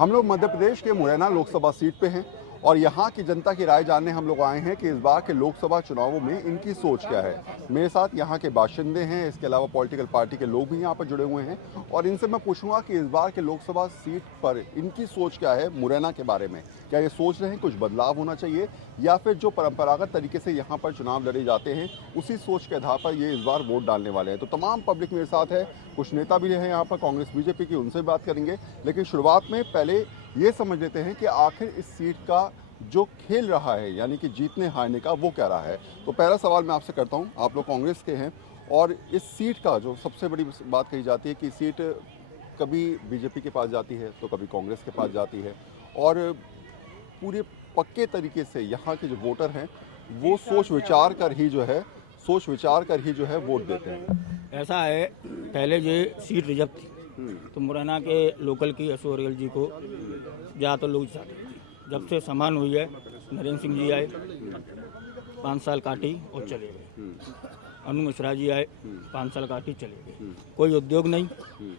हम लोग मध्य प्रदेश के मुरैना लोकसभा सीट पे हैं और यहाँ की जनता की राय जानने हम लोग आए हैं कि इस बार के लोकसभा चुनावों में इनकी सोच क्या है। मेरे साथ यहाँ के बाशिंदे हैं, इसके अलावा पॉलिटिकल पार्टी के लोग भी यहाँ पर जुड़े हुए हैं और इनसे मैं पूछूंगा कि इस बार के लोकसभा सीट पर इनकी सोच क्या है मुरैना के बारे में। क्या ये सोच रहे हैं कुछ बदलाव होना चाहिए या फिर जो परंपरागत तरीके से यहाँ पर चुनाव लड़े जाते हैं उसी सोच के आधार पर ये इस बार वोट डालने वाले हैं। तो तमाम पब्लिक मेरे साथ है, कुछ नेता भी हैं यहाँ पर कांग्रेस बीजेपी की, उनसे बात करेंगे। लेकिन शुरुआत में पहले ये समझ लेते हैं कि आखिर इस सीट का जो खेल रहा है यानी कि जीतने हारने का वो क्या रहा है। तो पहला सवाल मैं आपसे करता हूँ, आप लोग कांग्रेस के हैं और इस सीट का जो सबसे बड़ी बात कही जाती है कि सीट कभी बीजेपी के पास जाती है तो कभी कांग्रेस के पास जाती है और पूरे पक्के तरीके से यहाँ के जो वोटर हैं वो सोच विचार कर ही जो है वोट देते हैं। ऐसा है, पहले ये सीट रिजर्व थी तो मुरैना के लोकल की अशोक अग्रवाल जी को ज़्यादातर लोग चाहते थे। जब से समान हुई है, नरेंद्र सिंह जी आए, 5 साल काटी और चले गए। अनु मिश्रा जी आए, 5 साल काटी चले गए। कोई उद्योग नहीं,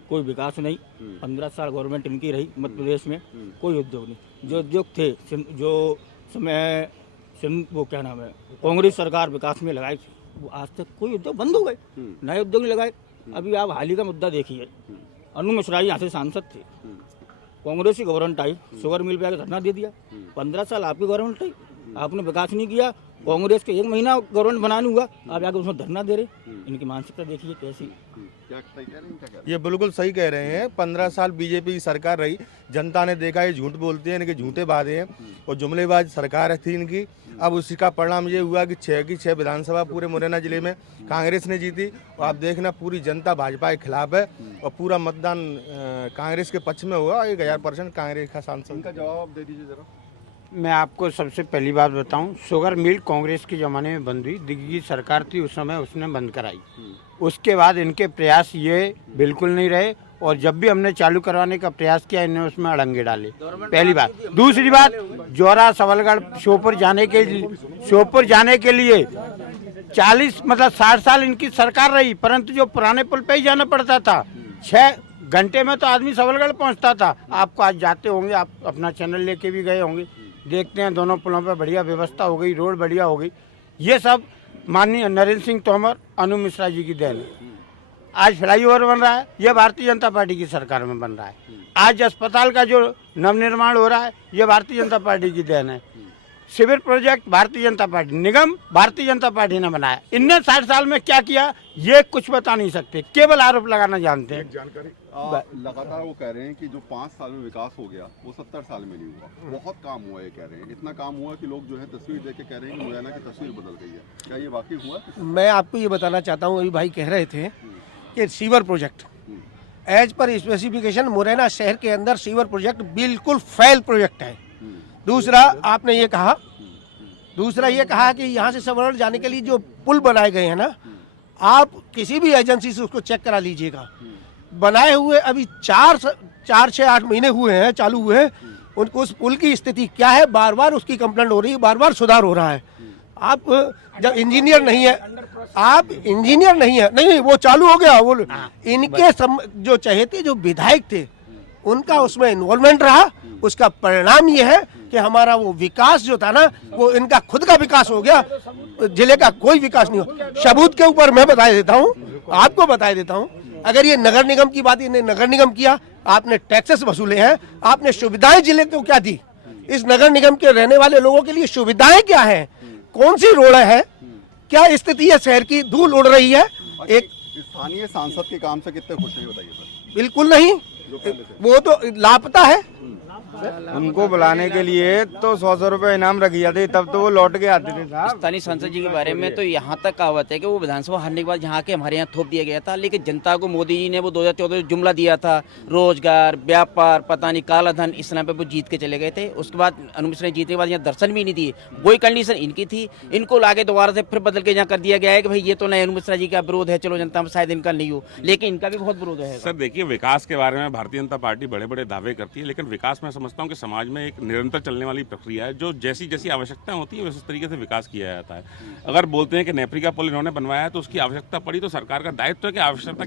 कोई विकास नहीं। 15 साल गवर्नमेंट इनकी रही मध्य प्रदेश में, कोई उद्योग नहीं। जो उद्योग थे, जो समय वो क्या नाम है, कांग्रेस सरकार विकास में लगाई थी, वो आज तक कोई उद्योग बंद हो गए, नए उद्योग नहीं लगाए। अभी आप हाल ही का मुद्दा देखिए, अनु मिश्रा जी यहाँ से सांसद थे, कांग्रेस की गवर्नमेंट आई, शुगर मिल पे आकर धरना दे दिया। 15 साल आपकी गवर्नमेंट आई, आपने विकास नहीं किया। कांग्रेस के 1 महीना गवर्नमेंट बनाने हुआ, आप आकर उसमें धरना दे रहे। इनकी मानसिकता देखिए कैसी। ये बिल्कुल सही कह रहे हैं। 15 साल बीजेपी की सरकार रही, जनता ने देखा ये झूठ बोलते हैं, इनके झूठे वादे हैं और जुमलेबाज सरकार थी इनकी। अब उसी का परिणाम ये हुआ कि 6 की 6 विधानसभा पूरे मुरैना जिले में कांग्रेस ने जीती और आप देखना पूरी जनता भाजपा के खिलाफ है और पूरा मतदान कांग्रेस के पक्ष में हुआ। 1000% कांग्रेस का सांसद। इनका जवाब दे दीजिए जरा। मैं आपको सबसे पहली बात बताऊं, शुगर मिल कांग्रेस के ज़माने में बंद हुई, दिग्गी सरकार थी उस समय, उसने बंद कराई। उसके बाद इनके प्रयास ये बिल्कुल नहीं रहे और जब भी हमने चालू करवाने का प्रयास किया इन्होंने उसमें अड़ंगे डाले, पहली बात। दूसरी बात, जोरा सबलगढ़ श्योपुर जाने के लिए 40 मतलब 60 साल इनकी सरकार रही, परंतु जो पुराने पुल पे ही जाना पड़ता था, 6 घंटे में तो आदमी सबलगढ़ पहुंचता था। आपको आज जाते होंगे, आप अपना चैनल लेके भी गए होंगे, देखते हैं दोनों पुलों पर बढ़िया व्यवस्था हो गई, रोड बढ़िया हो गई। ये सब माननीय नरेंद्र सिंह तोमर, अनु मिश्रा जी की देन है। आज फ्लाईओवर बन रहा है, ये भारतीय जनता पार्टी की सरकार में बन रहा है। आज अस्पताल का जो नवनिर्माण हो रहा है, ये भारतीय जनता पार्टी की देन है। Civil project Bharatiya Janata party, निगम भारतीय जनता पार्टी ने बनाया। इनने 60 साल में क्या किया ये कुछ बता नहीं सकते, केवल आरोप लगाना जानते हैं। जानकारी लगातार वो कह रहे हैं कि जो 5 साल में विकास हो गया वो 70 साल में नहीं हुआ। बहुत काम हुआ, ये कह रहे हैं। इतना काम हुआ कि लोग जो है तस्वीर देख के कह रहे हैं कि मुरैना की तस्वीर बदल गई है। क्या ये वाकई हुआ? मैं आपको ये बताना चाहता हूँ, अभी भाई कह रहे थे कि sewer project as per specification Morena शहर के अंदर सीवर प्रोजेक्ट बिल्कुल फेल प्रोजेक्ट है। दूसरा आपने ये कहा, कि यहाँ से सबलगढ़ जाने के लिए जो पुल बनाए गए हैं ना, आप किसी भी एजेंसी से उसको चेक करा लीजिएगा। बनाए हुए अभी 4 से 8 महीने हुए हैं, चालू हुए हैं। उनको उस पुल की स्थिति क्या है, बार बार उसकी कंप्लेंट हो रही है, बार बार सुधार हो रहा है। आप जब इंजीनियर नहीं है, नहीं वो चालू हो गया। वो इनके जो चहेते जो विधायक थे उनका उसमें इन्वॉल्वमेंट रहा। उसका परिणाम ये है कि हमारा वो विकास जो था ना, वो इनका खुद का विकास हो गया, जिले का कोई विकास नहीं हो। सबूत के ऊपर मैं बता देता हूँ, आपको बता देता हूँ। अगर ये नगर निगम की बात, इन्हें नगर निगम किया, आपने टैक्सेस वसूले हैं, आपने सुविधाएं जिले को क्या दी, इस नगर निगम के रहने वाले लोगों के लिए सुविधाएं क्या है, कौन सी रोड है, क्या स्थिति है शहर की, धूल उड़ रही है। एक स्थानीय सांसद के काम से कितने खुश नहीं बताइए सर? बिल्कुल नहीं, वो तो लापता है। उनको बुलाने के लिए तो 100 रुपए इनाम रखी जाती, तब तो वो लौट के आते थे। स्थानीय सांसद जी के बारे में तो यहाँ तक कहावत है कि वो विधानसभा हारने के बाद यहाँ के हमारे यहाँ थोप दिया गया था, लेकिन जनता को मोदी जी ने वो 2014 जुमला दिया था, रोजगार, व्यापार, पता नहीं काला धन, इस नाम पे वो जीत के चले गए थे। उसके बाद अनु मिश्रा जीतने के बाद यहाँ दर्शन भी नहीं दिए। वही कंडीशन इनकी थी, इनको लाके दोबारा से फिर बदल के यहाँ कर दिया गया है कि भाई ये तो नए अनु मिश्रा जी का विरोध है, चलो जनता में शायद इनका नहीं हो, लेकिन इनका भी बहुत विरोध है। सर देखिए, विकास के बारे में भारतीय जनता पार्टी बड़े बड़े दावे करती है, लेकिन विकास में समझता समझता हूँ कि समाज में एक निरंतर चलने वाली प्रक्रिया है, जो जैसी जैसी आवश्यकता होती है उस तरीके से विकास किया जाता है। अगर बोलते हैं कि नेपरी का पुल इन्होंने बनवाया है तो उसकी आवश्यकता पड़ी, तो सरकार का दायित्व है कि आवश्यकता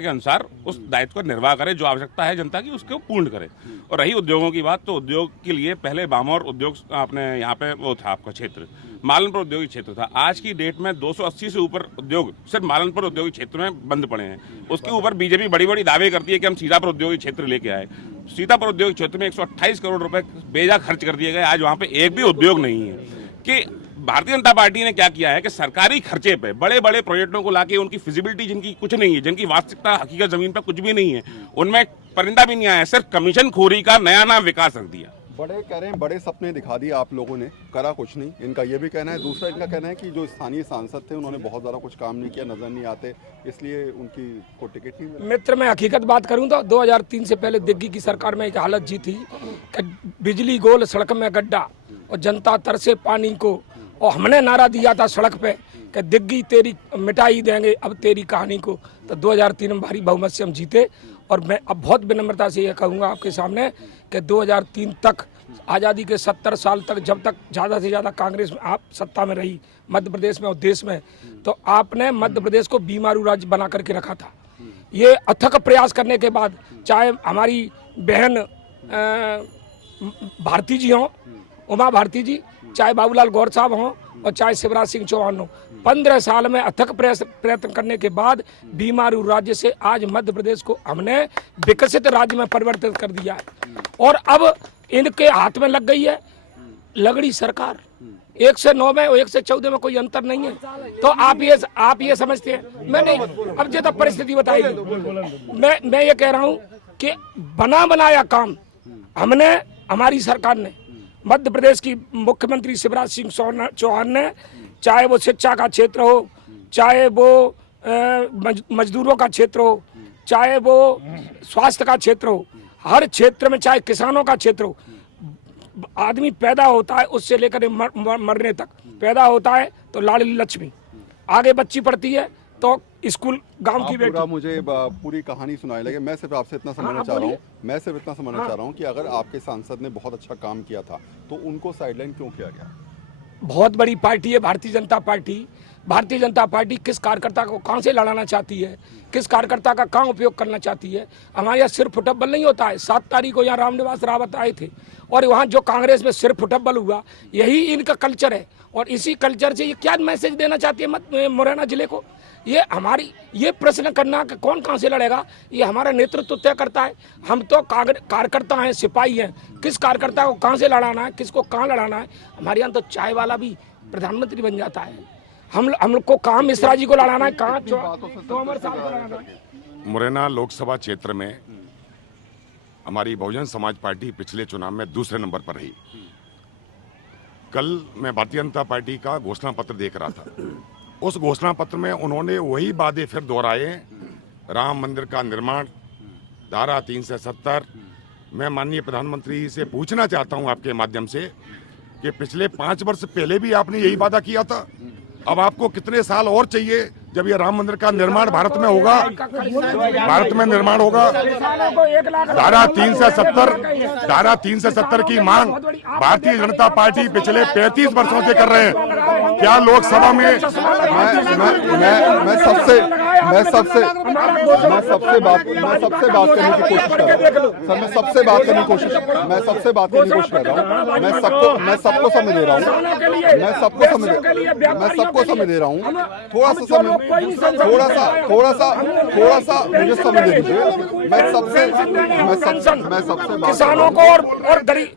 के अनुसार उस दायित्व का निर्वाह करे, जो आवश्यकता है जनता की उसको पूर्ण करे। और रही उद्योगों की बात, तो उद्योग के लिए पहले बामौर उद्योग अपने यहाँ पे वो था आपका क्षेत्र, मालनपुर औद्योगिक क्षेत्र था। आज की डेट में 280 से ऊपर उद्योग सिर्फ मालनपुर औद्योगिक क्षेत्र में बंद पड़े हैं। उसके ऊपर बीजेपी बड़ी बड़ी दावे करती है कि हम सीतापुर औद्योगिक क्षेत्र लेके आए। सीतापुर औद्योगिक क्षेत्र में 128 करोड़ रुपए बेजा खर्च कर दिए गए, आज वहाँ पे एक भी उद्योग नहीं है। कि भारतीय जनता पार्टी ने क्या किया है कि सरकारी खर्चे पे बड़े बड़े प्रोजेक्टों को लाके उनकी फिजिबिलिटी जिनकी कुछ नहीं है, जिनकी वास्तविकता हकीकत जमीन पर कुछ भी नहीं है, उनमें परिंदा भी नहीं आया, सिर्फ कमीशन खोरी का नया नाम विकास रख दिया। बड़े कह रहे हैं, बड़े सपने दिखा दिए आप लोगों ने, करा कुछ नहीं, इनका ये भी कहना है। दूसरा इनका कहना है कि जो स्थानीय सांसद थे उन्होंने बहुत ज़्यादा कुछ काम नहीं किया, नजर नहीं आते, इसलिए उनकी को टिकट नहीं मिला। मित्र, मैं हकीकत बात करूं तो 2003 से पहले दिग्गी की सरकार में एक हालत जी थी कि बिजली गोल सड़क में गड्ढा और जनता तरसे पानी को, और हमने नारा दिया था सड़क पे कि दिग्गी तेरी मिटाई देंगे अब तेरी कहानी को। तो 2003 में भारी बहुमत से हम जीते। और मैं अब बहुत विनम्रता से ये कहूँगा आपके सामने कि 2003 तक, आज़ादी के 70 साल तक, जब तक ज़्यादा से ज़्यादा कांग्रेस आप सत्ता में रही मध्य प्रदेश में और देश में, तो आपने मध्य प्रदेश को बीमारू राज्य बना करके रखा था। ये अथक प्रयास करने के बाद, चाहे हमारी बहन भारती जी हों, उमा भारती जी, चाहे बाबूलाल गौर साहब हों और चाहे शिवराज सिंह चौहान हो, 15 साल में अथक प्रयत्न करने के बाद बीमारू राज्य से आज मध्य प्रदेश को हमने विकसित राज्य में परिवर्तित कर दिया है। और अब इनके हाथ में लग गई है लगड़ी सरकार। 1 से 9 में और 1 से 14 में कोई अंतर नहीं है। तो आप ये समझते हैं, मैं नहीं, अब ये तो परिस्थिति बताएगी। मैं ये कह रहा हूँ कि बना बनाया काम हमने, हमारी सरकार ने, मध्य प्रदेश की मुख्यमंत्री शिवराज सिंह चौहान ने, चाहे वो शिक्षा का क्षेत्र हो, चाहे वो मजदूरों का क्षेत्र हो, चाहे वो स्वास्थ्य का क्षेत्र हो, हर क्षेत्र में, चाहे किसानों का क्षेत्र हो, आदमी पैदा होता है उससे लेकर मरने तक पैदा होता है तो लाडली लक्ष्मी, आगे बच्ची पढ़ती है तो स्कूल गांव की बेटी। मुझे पूरी कहानी सुनाई लगे। मैं सिर्फ आपसे इतना समझना चाह रहा हूँ कि अगर आपके सांसद ने बहुत अच्छा काम किया था तो उनको साइडलाइन क्यों किया गया? बहुत बड़ी पार्टी है भारतीय जनता पार्टी। भारतीय जनता पार्टी किस कार्यकर्ता को कहाँ से लड़ाना चाहती है, किस कार्यकर्ता का कहाँ उपयोग करना चाहती है। हमारे यहाँ सिर्फ फुटबॉल नहीं होता है। 7 तारीख को यहाँ रामनिवास रावत आए थे और वहाँ जो कांग्रेस में सिर्फ फुटबॉल हुआ, यही इनका कल्चर है। और इसी कल्चर से ये क्या मैसेज देना चाहती है मुरैना जिले को? ये हमारी ये प्रश्न करना कि कौन कहाँ से लड़ेगा, ये हमारा नेतृत्व तय करता है। हम तो कार्यकर्ता हैं, सिपाही हैं। किस कार्यकर्ता को कहाँ से लड़ाना है, किसको कहाँ लड़ाना है। हमारे यहाँ तो चाय वाला भी प्रधानमंत्री बन जाता है। हम लोग को कहाँ मिश्रा जी को लड़ाना है, कहाँ तोमर साहब को लड़ाना है। मुरैना लोकसभा क्षेत्र में हमारी बहुजन समाज पार्टी पिछले चुनाव में दूसरे नंबर पर रही। कल मैं भारतीय जनता पार्टी का घोषणा पत्र देख रहा था। उस घोषणा पत्र में उन्होंने वही वादे फिर दोहराए, राम मंदिर का निर्माण, धारा 370। मैं माननीय प्रधानमंत्री से पूछना चाहता हूं आपके माध्यम से कि पिछले 5 वर्ष पहले भी आपने यही वादा किया था। अब आपको कितने साल और चाहिए जब ये राम मंदिर का निर्माण भारत में होगा, भारत में निर्माण होगा? धारा 370 की मांग भारतीय जनता पार्टी पिछले 35 वर्षों से कर रहे हैं। क्या लोकसभा में मैं सबसे बात करने की कोशिश कर रहा हूँ सर, मैं सबसे बात करने की कोशिश कर रहा हूँ। मैं सबको समय दे रहा हूँ, मैं सबको समय दे रहा हूँ। थोड़ा सा मुझे समय दे दीजिए। मैं सबसे किसानों को और गरीब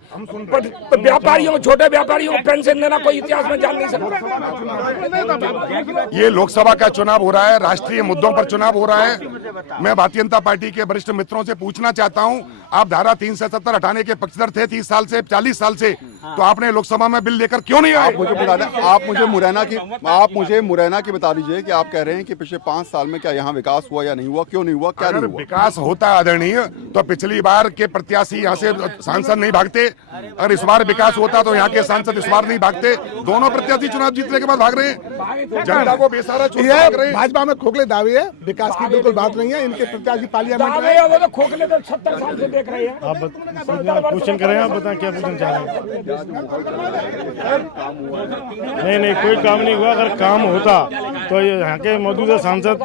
व्यापारियों को, छोटे व्यापारियों को पेंशन देना कोई इतिहास में जान नहीं सकता। ये लोकसभा का चुनाव हो रहा है, राष्ट्रीय मुद्दों पर चुनाव हो रहा है। मैं भारतीय जनता पार्टी के वरिष्ठ मित्रों से पूछना चाहता हूं, आप धारा 370 हटाने के पक्षधर थे 30 साल से, 40 साल से, तो आपने लोकसभा में बिल लेकर क्यों नहीं आए? आप मुझे मुरैना की बता दीजिए कि आप कह रहे हैं कि पिछले 5 साल में क्या यहाँ विकास हुआ या नहीं हुआ, क्यों नहीं हुआ, क्या नहीं हुआ? विकास होता आदरणीय तो पिछली बार के प्रत्याशी यहाँ से सांसद नहीं भागते। अगर इस बार विकास होता तो यहाँ के सांसद इस बार नहीं भागते। दोनों प्रत्याशी चुनाव जीतने के बाद भाग रहे हैं, जनता को बेसहारा छोड़ भाग रहे हैं। भाजपा में खोखले दावे है, विकास की बिल्कुल बात नहीं है। इनके प्रत्याशी पार्लियामेंट में वो तो खोखले तो 70 साल से देख रहे हैं? आप क्वेश्चन करें, आप बताएं क्या पूछना चाह रहे हैं। नहीं, कोई काम नहीं हुआ। अगर काम होता तो यहाँ के मौजूदा सांसद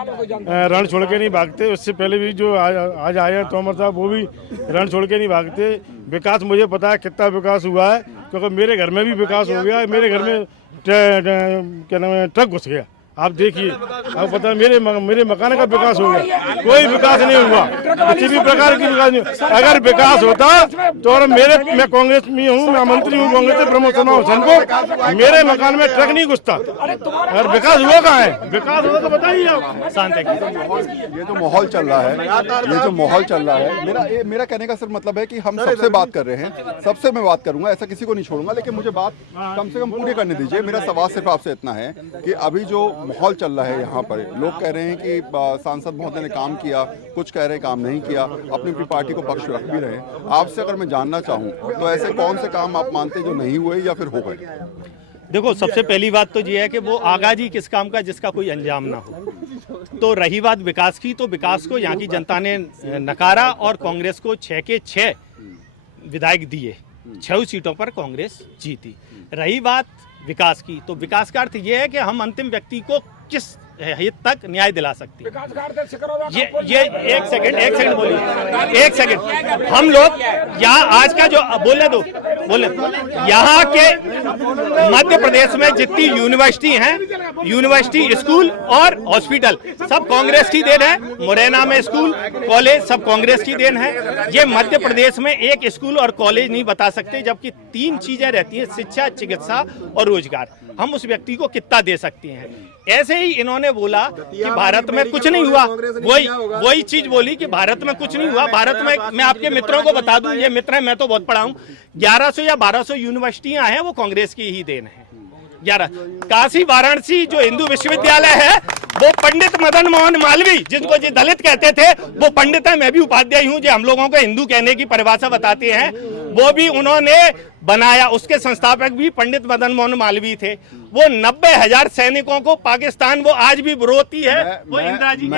रण छोड़ के नहीं भागते। उससे पहले भी जो आज आए हैं तोमर साहब, वो भी रण छोड़ के नहीं भागते। विकास मुझे पता है कितना विकास हुआ है, क्योंकि मेरे घर में भी विकास हो गया है। मेरे घर में क्या नाम है, ट्रक घुस गया। आप देखिए, आपको पता है मेरे मकान का विकास हो गया। कोई विकास नहीं हुआ, किसी भी प्रकार की विकास नहीं। अगर विकास होता तो मैं कांग्रेस में हूँ, मैं मंत्री हूँ कांग्रेस से प्रमोद शर्मा हुसैन को, मेरे मकान में ट्रक नहीं घुसता। अगर विकास हुआ कहाँ है? विकास होगा तो बताइए आप। शांत है। ये जो माहौल चल रहा है, ये जो माहौल चल रहा है, मेरा कहने का सिर्फ मतलब है कि हम सबसे बात कर रहे हैं, सबसे मैं बात करूंगा, ऐसा किसी को नहीं छोड़ूंगा, लेकिन मुझे बात कम से कम पूरी करने दीजिए। मेरा सवाल सिर्फ आपसे इतना है कि अभी जो माहौल चल रहा है यहाँ पर, लोग कह रहे हैं कि सांसद महोदय ने काम किया, कुछ कह रहे हैं काम नहीं किया, अपनी अपनी पार्टी को पक्ष रख भी रहे हैं। आपसे अगर मैं जानना चाहूँ तो ऐसे कौन से काम आप मानते हैं जो नहीं हुए या फिर हो गए? देखो, सबसे पहली बात तो ये है कि वो आगाज ही किस काम का जिसका कोई अंजाम ना हो। तो रही बात विकास की, तो विकास को यहाँ की जनता ने नकारा और कांग्रेस को 6 के 6 विधायक दिए। 6 सीटों पर कांग्रेस जीती। रही बात विकास की, तो विकास का अर्थ ये है कि हम अंतिम व्यक्ति को किस हित तक न्याय दिला सकती है। ये एक सेकंड बोलिए, एक सेकंड। हम लोग यहाँ आज का जो बोले यहाँ के मध्य प्रदेश में जितनी यूनिवर्सिटी हैं, यूनिवर्सिटी, स्कूल और हॉस्पिटल सब कांग्रेस की देन है। मुरैना में स्कूल कॉलेज सब कांग्रेस की देन है। ये मध्य प्रदेश में एक स्कूल और कॉलेज नहीं बता सकते, जबकि 3 चीजें रहती हैं, शिक्षा, चिकित्सा और रोजगार। हम उस व्यक्ति को कितना दे सकते हैं? ऐसे ही इन्होंने बोला कि भारत में कुछ नहीं हुआ। वही चीज बोली कि भारत में कुछ नहीं हुआ। भारत में मैं आपके मित्रों को बता दूं, ये मित्र है, मैं तो बहुत पढ़ा हूं, 1100 या 1200 यूनिवर्सिटियां हैं, वो कांग्रेस की ही देन है। 11 काशी वाराणसी जो हिंदू विश्वविद्यालय है, वो पंडित मदन मोहन मालवीय, जिनको जो दलित कहते थे, वो पंडित है। मैं भी उपाध्याय हूँ, जो हम लोगों को हिंदू कहने की परिभाषा बताते हैं, वो भी उन्होंने बनाया। उसके संस्थापक भी पंडित मदन मोहन मालवीय थे। वो 90,000 सैनिकों को पाकिस्तान वो आज भी विरोधी है। वो इंदिरा जी के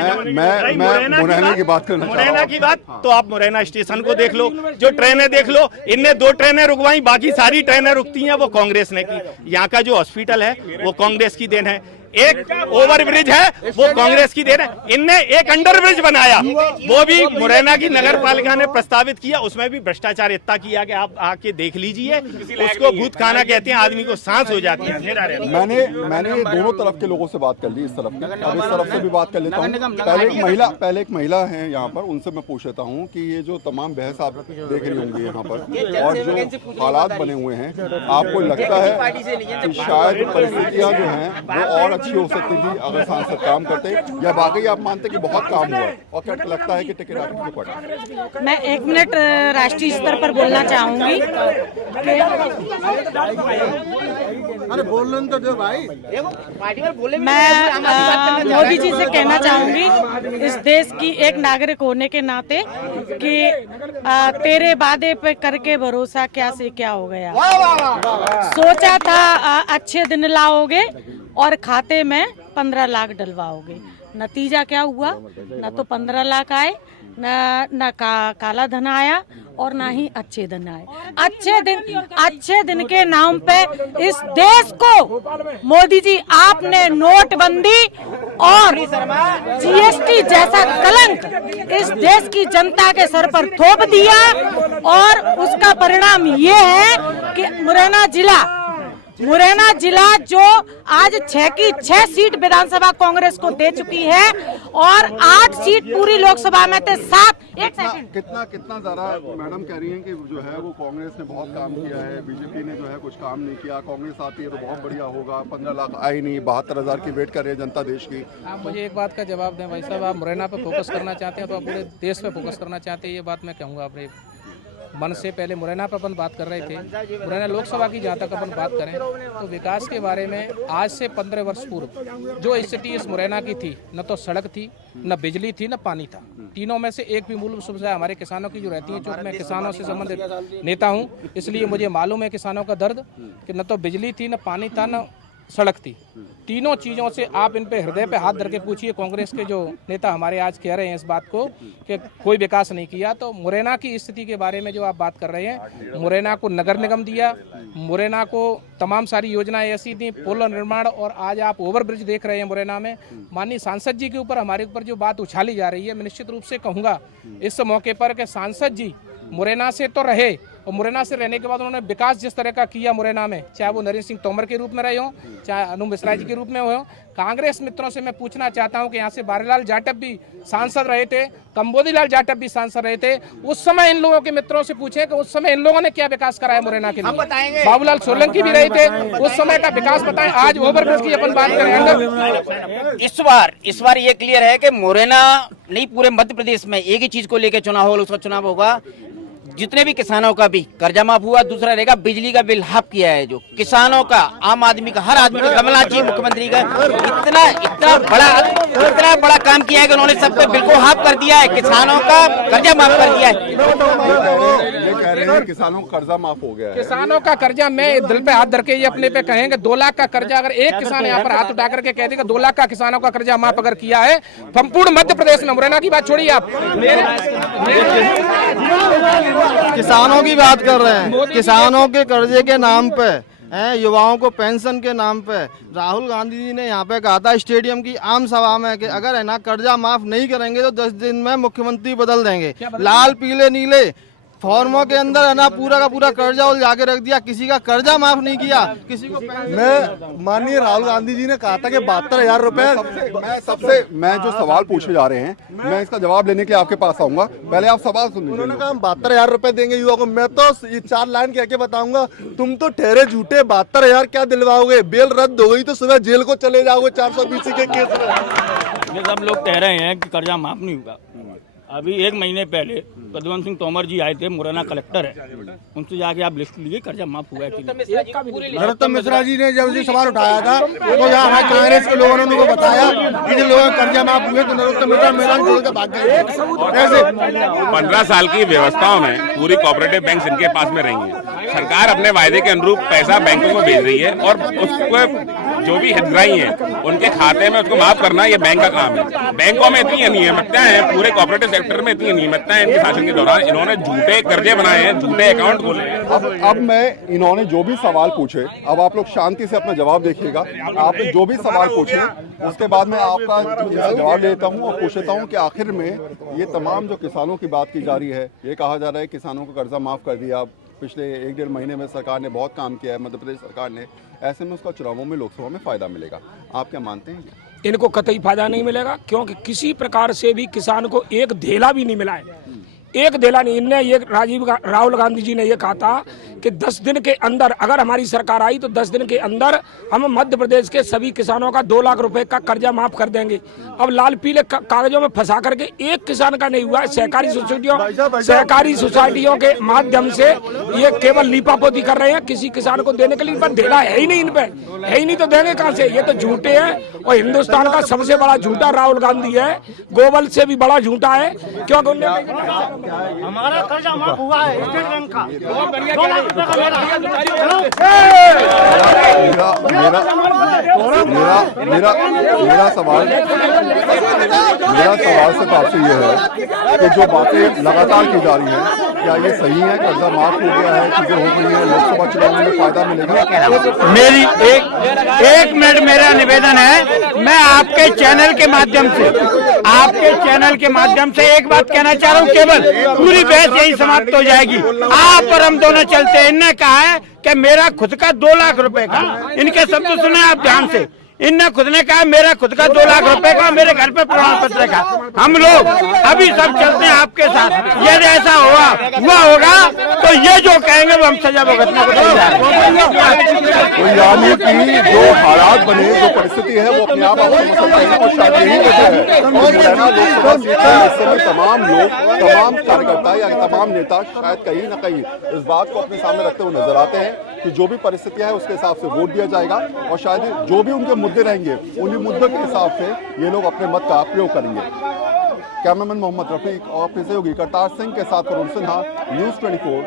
मुरैना की बात करना, मुरैना की बात, तो आप मुरैना स्टेशन को देख लो, जो ट्रेनें देख लो, इनने 2 ट्रेनें रुकवाई, बाकी सारी ट्रेनें रुकती हैं वो कांग्रेस ने की। यहाँ का जो हॉस्पिटल है वो कांग्रेस की देन है। एक ओवर ब्रिज है वो कांग्रेस की देन है। इनने एक अंडर ब्रिज बनाया, वो भी मुरैना की नगर पालिका ने प्रस्तावित किया। उसमें भी भ्रष्टाचार इतना किया कि आप आके देख लीजिए, उसको भूत खाना कहते हैं, आदमी को सांस हो जाती है। मैंने दोनों तरफ के लोगों से बात कर ली, इस तरफ की, अब इस तरफ से भी बात कर लेता हूँ। पहले एक महिला है यहाँ पर, उनसे मैं पूछ लेता हूँ कि ये जो तमाम बहस आप देख रही होंगी यहाँ पर और जो हालात बने हुए हैं, आपको लगता है कि शायद परिस्थितियाँ जो हैं वो और अच्छी हो सकती थी अगर सांसद काम करते, या वाकई आप मानते कि बहुत काम हुआ और क्या लगता है कि टिकट आपको पड़ा? मैं 1 मिनट राष्ट्रीय स्तर पर बोलना चाहूंगी। अरे बोलने तो दो भाई। मैं मोदी जी से कहना चाहूंगी, इस देश की एक नागरिक होने के नाते, कि तेरे वादे पे करके भरोसा क्या से क्या हो गया। सोचा था अच्छे दिन लाओगे और खाते में 15 लाख डलवाओगे। नतीजा क्या हुआ? न तो 15 लाख आए, न काला धन आया और ना ही अच्छे दिन आए। अच्छे दिन के नाम पे इस देश को मोदी जी आपने नोटबंदी और जीएसटी जैसा कलंक इस देश की जनता के सर पर थोप दिया, और उसका परिणाम ये है कि मुरैना जिला जो आज 6 की 6 सीट विधानसभा कांग्रेस को दे चुकी है और 8 सीट पूरी लोकसभा में थे। 7 कितना ज्यादा मैडम कह रही हैं कि जो है वो कांग्रेस ने बहुत काम किया है, बीजेपी ने जो है कुछ काम नहीं किया, कांग्रेस आती है तो बहुत बढ़िया होगा। 15 लाख आए नहीं, 72,000 की वेट कर रही है जनता देश की। आप मुझे एक बात का जवाब दें भाई साहब, आप मुरैना पे फोकस करना चाहते हैं तो आप पूरे देश पे फोकस करना चाहते हैं, ये बात मैं कहूँगा अपने मन से। पहले मुरैना पर अपन बात कर रहे थे, मुरैना लोकसभा की जहाँ तक अपन बात करें तो विकास के बारे में आज से 15 वर्ष पूर्व जो स्थिति इस मुरैना की थी, न तो सड़क थी, न बिजली थी, न पानी था। तीनों में से एक भी मूलभूत सुविधा हमारे किसानों की जो रहती है, चूँकि मैं किसानों से संबंधित नेता हूँ, इसलिए मुझे मालूम है किसानों का दर्द कि न तो बिजली थी, न पानी था, न सड़क थी। तीनों चीज़ों से आप इन पे हृदय पे हाथ धर के पूछिए, कांग्रेस के जो नेता हमारे आज कह रहे हैं इस बात को कि कोई विकास नहीं किया, तो मुरैना की स्थिति के बारे में जो आप बात कर रहे हैं, मुरैना को नगर निगम दिया, मुरैना को तमाम सारी योजनाएं ऐसी थी, पुल निर्माण, और आज आप ओवरब्रिज देख रहे हैं मुरैना में। माननीय सांसद जी के ऊपर हमारे ऊपर जो बात उछाली जा रही है, मैं निश्चित रूप से कहूँगा इस मौके पर कि सांसद जी मुरैना से तो रहे, और मुरैना से रहने के बाद उन्होंने विकास जिस तरह का किया मुरैना में, चाहे वो नरेंद्र सिंह तोमर के रूप में रहे हों, चाहे अनु मिश्रा जी के रूप में हो। कांग्रेस मित्रों से मैं पूछना चाहता हूं कि यहाँ से बारीलाल जाटव भी सांसद रहे थे, कंबोधीलाल जाटव भी सांसद रहे थे, उस समय इन लोगों के मित्रों से पूछे कि उस समय इन लोगों ने क्या विकास कराया मुरैना के लिए। बाबूलाल सोलंकी भी रहे थे, उस समय का विकास बताएं। आज ओवरब्रिज की अपन बात करें, इस बार ये क्लियर है कि मुरैना नहीं पूरे मध्य प्रदेश में एक ही चीज को लेकर चुनाव होगा, उसका चुनाव होगा, जितने भी किसानों का भी कर्जा माफ हुआ, दूसरा रहेगा बिजली का बिल हाफ किया है, जो किसानों का, आम आदमी का, हर आदमी का, कमलनाथ जी मुख्यमंत्री का इतना बड़ा काम किया है कि उन्होंने सब पे बिल को हाफ कर दिया है, किसानों का कर्जा माफ कर दिया है। ये कह रहे हैं किसानों का कर्जा माफ हो गया है। किसानों का कर्जा, मैं दिल पे हाथ धर के ये अपने पे कहेंगे, 2 लाख का कर्जा अगर एक किसान यहाँ पर हाथ उठा करके कह देगा 2 लाख का किसानों का कर्जा माफ अगर किया है संपूर्ण मध्य प्रदेश में, मुरैना की बात छोड़िए आप, किसानों की बात कर रहे हैं, किसानों के कर्जे के नाम पे हैं, युवाओं को पेंशन के नाम पे राहुल गांधी जी ने यहाँ पे कहा था स्टेडियम की आम सभा में कि अगर है ना कर्जा माफ नहीं करेंगे तो 10 दिन में मुख्यमंत्री बदल देंगे। लाल पीले नीले फॉर्मों के अंदर है ना पूरा का पूरा कर्जा उलझा के रख दिया, किसी का कर्जा माफ नहीं किया, किसी को। मैं माननीय राहुल गांधी जी ने कहा था कि 72,000 रुपए। मैं जो सवाल पूछे जा रहे हैं, मैं इसका जवाब लेने के लिए आपके पास आऊंगा, पहले आप सवाल सुन लीजिए। उन्होंने कहा हम 72,000 रुपए देंगे युवा को। मैं तो ये 4 लाइन कह के बताऊंगा, तुम तो ठहरे झूठे, 72,000 क्या दिलवाओगे? बेल रद्द हो गई तो सुबह जेल को चले जाओगे 420 के केस में। ये सब लोग कह रहे हैं कि कर्जा माफ नहीं होगा। अभी 1 महीने पहले प्रद्युमन सिंह तोमर जी आए थे, मुरैना कलेक्टर है, उनसे जाके आप लिस्ट लीजिए कर्जा माफ हुआ है कि नहीं। नरोत्तम मिश्रा जी ने जब ये सवाल उठाया था तो यहाँ हमारे कांग्रेस के लोगों ने उनको बताया कि जिन लोगों के कर्जा माफ हुए तो नरोत्तम मिश्रा मैदान छोड़ के भाग गए। 15 साल की व्यवस्थाओं में पूरी कोऑपरेटिव बैंक इनके पास में रही है। सरकार अपने वायदे के अनुरूप पैसा बैंकों को भेज रही है और उसको जो भी हितग्राही हैं उनके खाते में उसको माफ करना ये बैंक का काम है। बैंकों में इतनी अनियमितताएं हैं, पूरे कोऑपरेटिव सेक्टर में इतनी अनियमितताएं हैं, इनके शासन के दौरान इन्होंने झूठे कर्जे बनाए हैं, झूठे अकाउंट खोले हैं। अब मैं इन्होंने जो भी सवाल पूछे, अब आप लोग शांति से अपना जवाब देखिएगा। आपने जो भी सवाल पूछे उसके बाद मैं आपका जवाब लेता हूँ और पूछता हूँ कि आखिर में ये तमाम जो किसानों की बात की जा रही है, ये कहा जा रहा है किसानों को कर्जा माफ कर दिया, पिछले 1-1.5 महीने में सरकार ने बहुत काम किया है, मध्य प्रदेश सरकार ने, ऐसे में उसका चुनावों में लोकसभा में फायदा मिलेगा। आप क्या मानते हैं? इनको कतई फायदा नहीं मिलेगा, क्योंकि किसी प्रकार से भी किसान को एक धेला भी नहीं मिला है, एक धेला नहीं। इनने ये राहुल गांधी जी ने ये कहा था कि 10 दिन के अंदर अगर हमारी सरकार आई तो 10 दिन के अंदर हम मध्य प्रदेश के सभी किसानों का 2 लाख रुपए का कर्जा माफ कर देंगे। अब लाल पीले कागजों में फंसा करके एक किसान का नहीं हुआ है। सहकारी सोसाइटियों के माध्यम से ये केवल लीपापोती कर रहे हैं, किसी किसान को देने के लिए पर धेला है ही नहीं, इन पे है ही नहीं, तो देंगे कहाँ से? ये तो झूठे हैं और हिंदुस्तान का सबसे बड़ा झूठा राहुल गांधी है, गोवल से भी बड़ा झूठा है, क्योंकि उन्होंने हमारा कर्जा माफ हुआ है स्टेट बैंक का, 2 लाख रुपए का मेरा सवाल सिर्फ आपसे ये है कि जो बातें लगातार की जा रही हैं, क्या ये सही है? कर्जा माफ हो गया है, चीजें हो गई हैं, लोकसभा चुनाव में फायदा मिलेगा? मेरी एक मिनट मेरा निवेदन है, मैं आपके चैनल के माध्यम से एक बात कहना चाह रहा हूँ, केवल पूरी बहस यही समाप्त हो जाएगी। आप और हम दोनों चलते हैं। इनने कहा है कि मेरा खुद का 2 लाख रुपए का, इनके शब्द सुने आप ध्यान से, इनने खुद ने कहा मेरा खुद का 2 लाख रुपए का, मेरे घर पे प्रमाण पत्र का। हम लोग अभी सब चलते हैं आपके साथ। यदि ऐसा हुआ होगा तो ये जो कहेंगे वो हम सजा भुगतने को तैयार हैं। तो यानी कि जो हालात बने, जो परिस्थिति है वो अपने आप और शायद यही वजह है। और मुरैना लोकसभा सीट पर इस समय तमाम लोग, तमाम कार्यकर्ता या तमाम नेता शायद कहीं ना कहीं इस बात को अपने सामने रखते हुए नजर आते हैं कि जो भी परिस्थितियां है उसके हिसाब से वोट दिया जाएगा और शायद जो भी उनके मुद्दे रहेंगे उन्हीं मुद्दों के हिसाब से ये लोग अपने मत का प्रयोग करेंगे। कैमरामैन मोहम्मद रफीक और सहयोगी करतार सिंह के साथ वरुण सिन्हा, न्यूज़ 24।